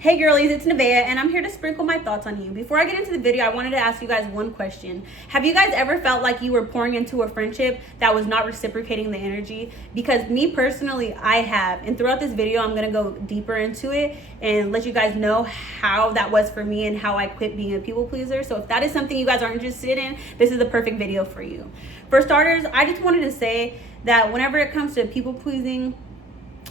Hey girlies, it's Nevaeh, and I'm here to sprinkle my thoughts on you. Before I get into the video, I wanted to ask you guys one question. Have you guys ever felt like you were pouring into a friendship that was not reciprocating the energy? Because me personally, I have. And throughout this video, I'm gonna go deeper into it and let you guys know how that was for me and how I quit being a people pleaser. So if that is something you guys are interested in, this is the perfect video for you. For starters, I just wanted to say that whenever it comes to people pleasing,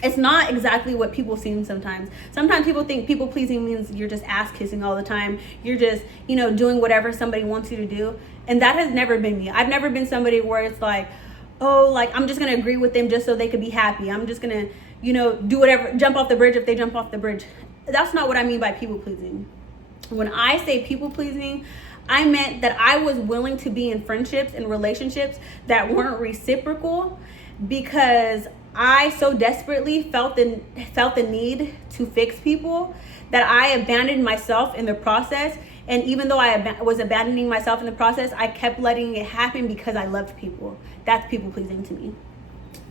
it's not exactly what people seem sometimes. Sometimes people think people pleasing means you're just ass kissing all the time. You're just, doing whatever somebody wants you to do. And that has never been me. I've never been somebody where it's like, oh, like I'm just gonna agree with them just so they could be happy. I'm just gonna, do whatever, jump off the bridge if they jump off the bridge. That's not what I mean by people pleasing. When I say people pleasing, I meant that I was willing to be in friendships and relationships that weren't reciprocal because I so desperately felt the need to fix people that I abandoned myself in the process. And even though I was abandoning myself in the process, I kept letting it happen because I loved people. That's people pleasing to me.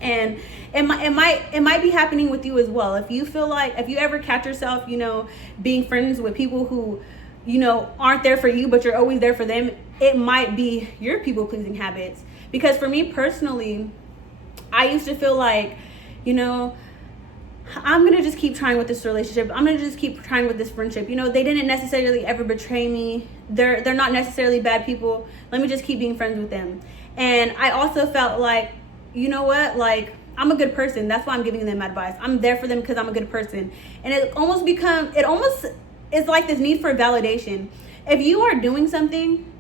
And it might be happening with you as well. If you ever catch yourself, being friends with people who, aren't there for you, but you're always there for them, it might be your people pleasing habits. Because for me personally, I used to feel like, I'm going to just keep trying with this relationship. I'm going to just keep trying with this friendship. They didn't necessarily ever betray me. They're not necessarily bad people. Let me just keep being friends with them. And I also felt like, you know what? Like, I'm a good person. That's why I'm giving them advice. I'm there for them because I'm a good person. And it almost is like this need for validation. If you are doing something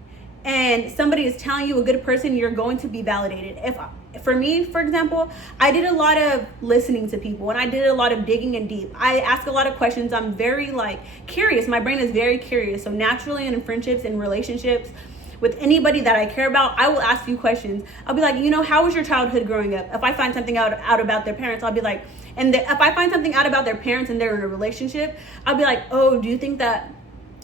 and somebody is telling you a good person, you're going to be validated. For me, for example, I did a lot of listening to people and I did a lot of digging in deep. I ask a lot of questions. I'm very curious. My brain is very curious. So naturally, in friendships and relationships with anybody that I care about, I will ask you questions. I'll be like, how was your childhood growing up? If I find something out about their parents, I'll be like, if I find something out about their parents and they're in a relationship, I'll be like, oh, do you think that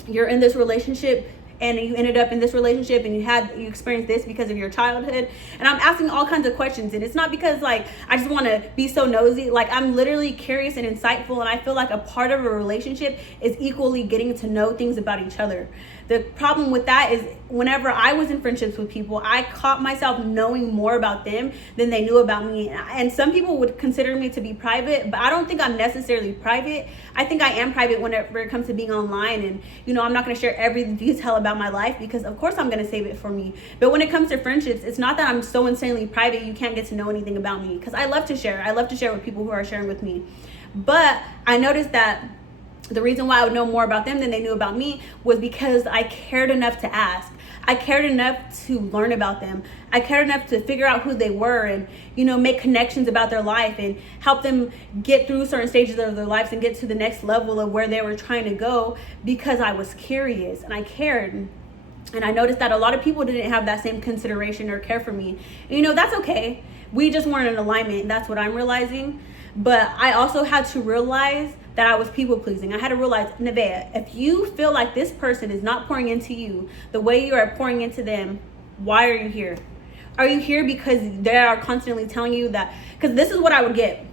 you're in this relationship and you ended up in this relationship and you experienced this because of your childhood? And I'm asking all kinds of questions, and it's not because I just want to be so nosy. I'm literally curious and insightful, and I feel like a part of a relationship is equally getting to know things about each other. The problem with that is whenever I was in friendships with people, I caught myself knowing more about them than they knew about me. And some people would consider me to be private, but I don't think I'm necessarily private. I think I am private whenever it comes to being online, and I'm not going to share every detail about my life because of course I'm going to save it for me. But when it comes to friendships, it's not that I'm so insanely private you can't get to know anything about me, because I love to share. I love to share with people who are sharing with me. But I noticed that the reason why I would know more about them than they knew about me was because I cared enough to ask. I cared enough to learn about them. I cared enough to figure out who they were and, make connections about their life and help them get through certain stages of their lives and get to the next level of where they were trying to go, because I was curious and I cared. And I noticed that a lot of people didn't have that same consideration or care for me. And, that's okay. We just weren't in alignment. That's what I'm realizing. But I also had to realize that I was people pleasing. I had to realize, Nevaeh, if you feel like this person is not pouring into you the way you are pouring into them, why are you here? Are you here because they are constantly telling you that? Because this is what I would get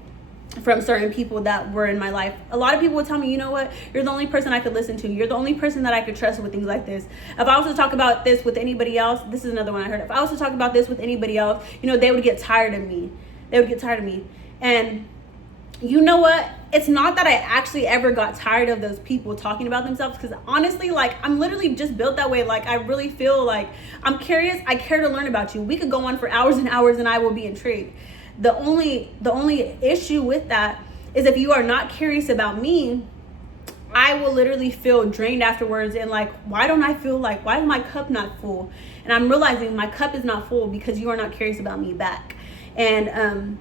from certain people that were in my life. A lot of people would tell me, you know what? You're the only person I could listen to. You're the only person that I could trust with things like this. If I was to talk about this with anybody else, this is another one I heard. If I was to talk about this with anybody else, they would get tired of me. They would get tired of me. And you know what? It's not that I actually ever got tired of those people talking about themselves, because honestly, I'm literally just built that way. I really feel like I'm curious. I care to learn about you. We could go on for hours and hours and I will be intrigued. The only issue with that is if you are not curious about me, I will literally feel drained afterwards and why is my cup not full? And I'm realizing my cup is not full because you are not curious about me back. And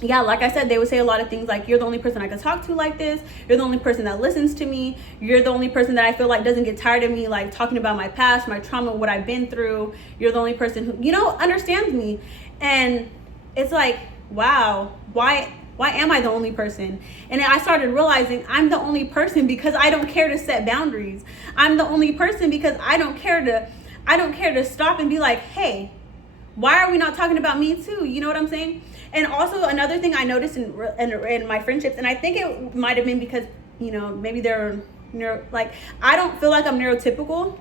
yeah, like I said, they would say a lot of things like, you're the only person I can talk to like this. You're the only person that listens to me. You're the only person that I feel like doesn't get tired of me, talking about my past, my trauma, what I've been through. You're the only person who, understands me. And it's wow, why am I the only person? And I started realizing I'm the only person because I don't care to set boundaries. I'm the only person because I don't care to stop and be like, hey, why are we not talking about me too? You know what I'm saying? And also another thing I noticed in my friendships, and I think it might have been because, maybe they're I don't feel like I'm neurotypical.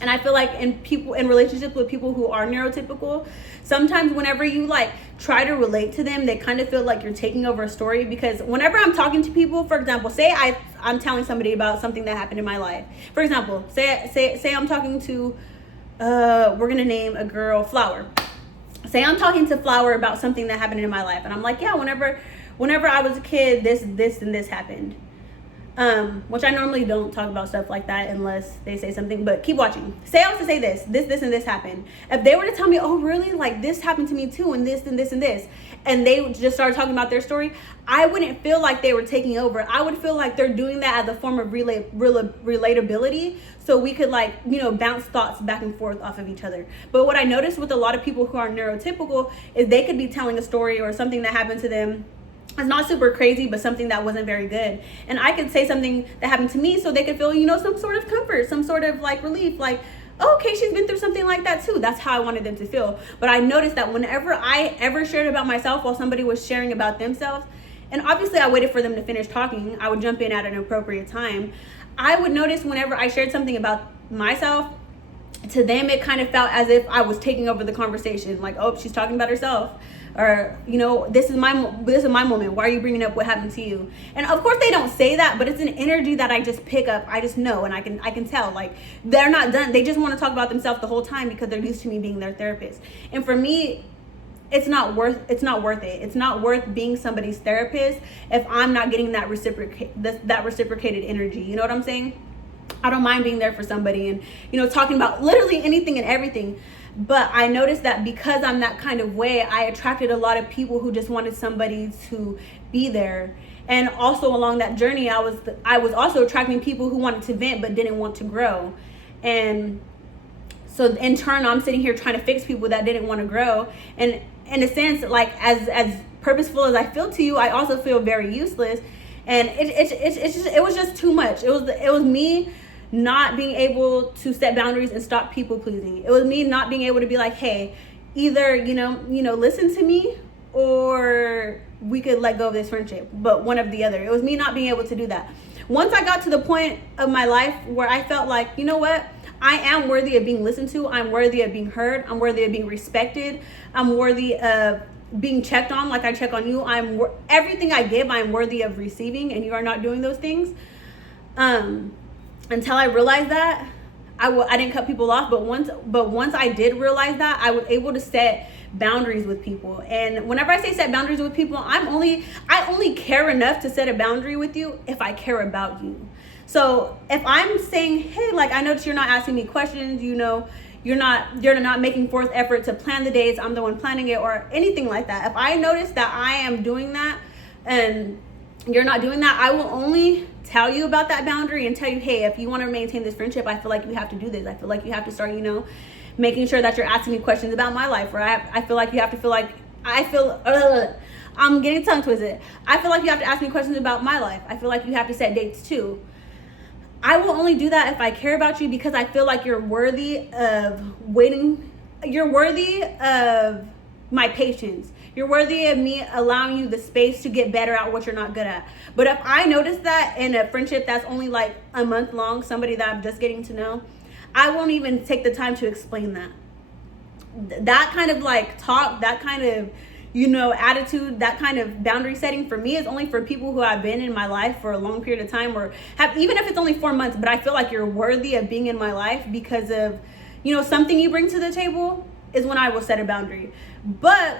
And I feel like in relationships with people who are neurotypical, sometimes whenever you like try to relate to them, they kind of feel like you're taking over a story. Because whenever I'm talking to people, for example, say I'm telling somebody about something that happened in my life. For example, say I'm talking to we're gonna name a girl Flower. Say I'm talking to Flower about something that happened in my life, and I'm like, yeah, whenever I was a kid, this and this happened. Which I normally don't talk about stuff like that unless they say something, but keep watching. Say I was to say this and this happened. If they were to tell me, oh really, like this happened to me too, and this and this and this, and they just started talking about their story, I wouldn't feel like they were taking over. I would feel like they're doing that as a form of relatability, so we could like, you know, bounce thoughts back and forth off of each other. But what I noticed with a lot of people who are neurotypical is they could be telling a story or something that happened to them. It's not super crazy, but something that wasn't very good. And I could say something that happened to me so they could feel, you know, some sort of comfort, some sort of like relief, like, oh, okay, she's been through something like that too. That's how I wanted them to feel. But I noticed that whenever I ever shared about myself while somebody was sharing about themselves, and obviously I waited for them to finish talking, I would jump in at an appropriate time. I would notice whenever I shared something about myself, to them it kind of felt as if I was taking over the conversation. Like, oh, she's talking about herself. Or, you know, this is my moment. Why are you bringing up what happened to you? And of course they don't say that, but it's an energy that I just pick up. I just know, and I can tell. Like, they're not done. They just want to talk about themselves the whole time because they're used to me being their therapist. And for me, it's not worth it. It's not worth being somebody's therapist if I'm not getting that reciprocated energy. You know what I'm saying? I don't mind being there for somebody and, you know, talking about literally anything and everything. But I noticed that because I'm that kind of way, I attracted a lot of people who just wanted somebody to be there. And also along that journey, I was also attracting people who wanted to vent but didn't want to grow. And so in turn, I'm sitting here trying to fix people that didn't want to grow. And in a sense, like as purposeful as I feel to you, I also feel very useless. And it was just too much. It was me not being able to set boundaries and stop people pleasing. It was me not being able to be like, hey, either, you know, listen to me or we could let go of this friendship, but one of the other. It was me not being able to do that. Once I got to the point of my life where I felt like, you know what? I am worthy of being listened to. I'm worthy of being heard. I'm worthy of being respected. I'm worthy of being checked on like I check on you. Everything I give, I'm worthy of receiving, and you are not doing those things. Until I realized that, I didn't cut people off. But once I did realize that, I was able to set boundaries with people. And whenever I say set boundaries with people, I only care enough to set a boundary with you if I care about you. So if I'm saying, hey, like, I noticed you're not asking me questions, you know, you're not making forth effort to plan the dates, I'm the one planning it, or anything like that. If I notice that I am doing that and you're not doing that, I will only tell you about that boundary and tell you, hey, if you want to maintain this friendship, I feel like you have to do this. I feel like you have to start, you know, making sure that you're asking me questions about my life, or I feel like you have to feel like I'm getting tongue twisted. I feel like you have to ask me questions about my life. I feel like you have to set dates too. I will only do that if I care about you, because I feel like you're worthy of waiting. You're worthy of my patience. You're worthy of me allowing you the space to get better at what you're not good at. But if I notice that in a friendship that's only like a month long, somebody that I'm just getting to know, I won't even take the time to explain that. That kind of like talk, that kind of, you know, attitude, that kind of boundary setting for me is only for people who have been in my life for a long period of time, or have, even if it's only 4 months, but I feel like you're worthy of being in my life because of, you know, something you bring to the table, is when I will set a boundary. But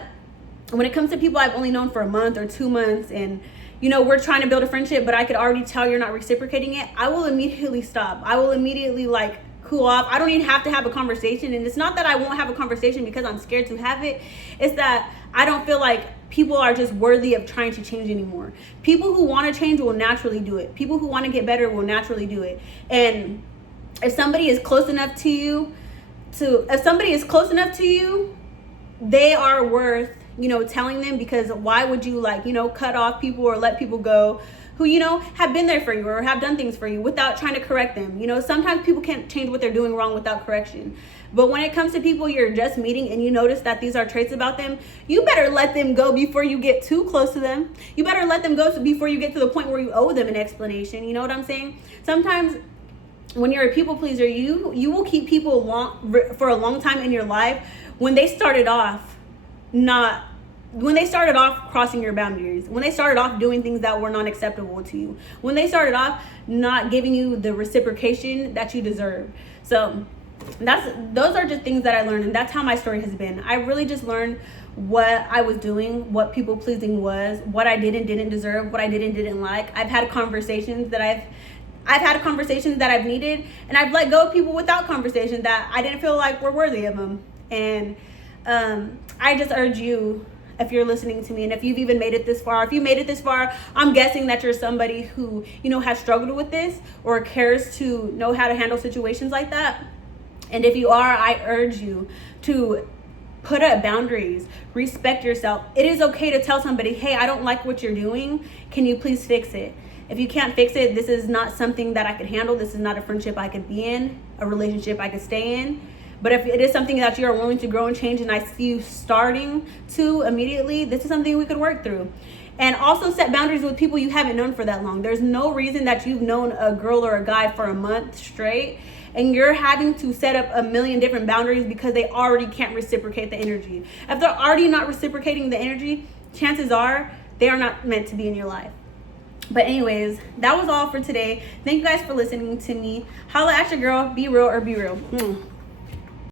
when it comes to people I've only known for a month or 2 months, and, you know, we're trying to build a friendship, but I could already tell you're not reciprocating it, I will immediately stop. I will immediately like cool off. I don't even have to have a conversation. And it's not that I won't have a conversation because I'm scared to have it. It's that I don't feel like people are just worthy of trying to change anymore. People who want to change will naturally do it. People who want to get better will naturally do it. And if somebody is close enough to you, they are worth, you know, telling them, because why would you, like, you know, cut off people or let people go who, you know, have been there for you or have done things for you without trying to correct them. You know, sometimes people can't change what they're doing wrong without correction. But when it comes to people you're just meeting and you notice that these are traits about them, you better let them go before you get too close to them. You better let them go before you get to the point where you owe them an explanation. You know what I'm saying? Sometimes when you're a people pleaser, you will keep people for a long time in your life when they started off crossing your boundaries, when they started off doing things that were not acceptable to you, when they started off not giving you the reciprocation that you deserve. So those are just things that I learned, and that's how my story has been. I really just learned what I was doing, what people pleasing was, what I did and didn't deserve, what I did and didn't like. I've had conversations that I've needed, and I've let go of people without conversation that I didn't feel like were worthy of them. And I just urge you, if you're listening to me, and if you've even made it this far, I'm guessing that you're somebody who, you know, has struggled with this or cares to know how to handle situations like that. And if you are, I urge you to put up boundaries, respect yourself. It is okay to tell somebody, hey, I don't like what you're doing. Can you please fix it? If you can't fix it, this is not something that I could handle. This is not a friendship I could be in, a relationship I could stay in. But if it is something that you are willing to grow and change, and I see you starting to immediately, this is something we could work through. And also set boundaries with people you haven't known for that long. There's no reason that you've known a girl or a guy for a month straight and you're having to set up a million different boundaries because they already can't reciprocate the energy. If they're already not reciprocating the energy, chances are they are not meant to be in your life. But anyways, that was all for today. Thank you guys for listening to me. Holla at your girl. Be real or be real.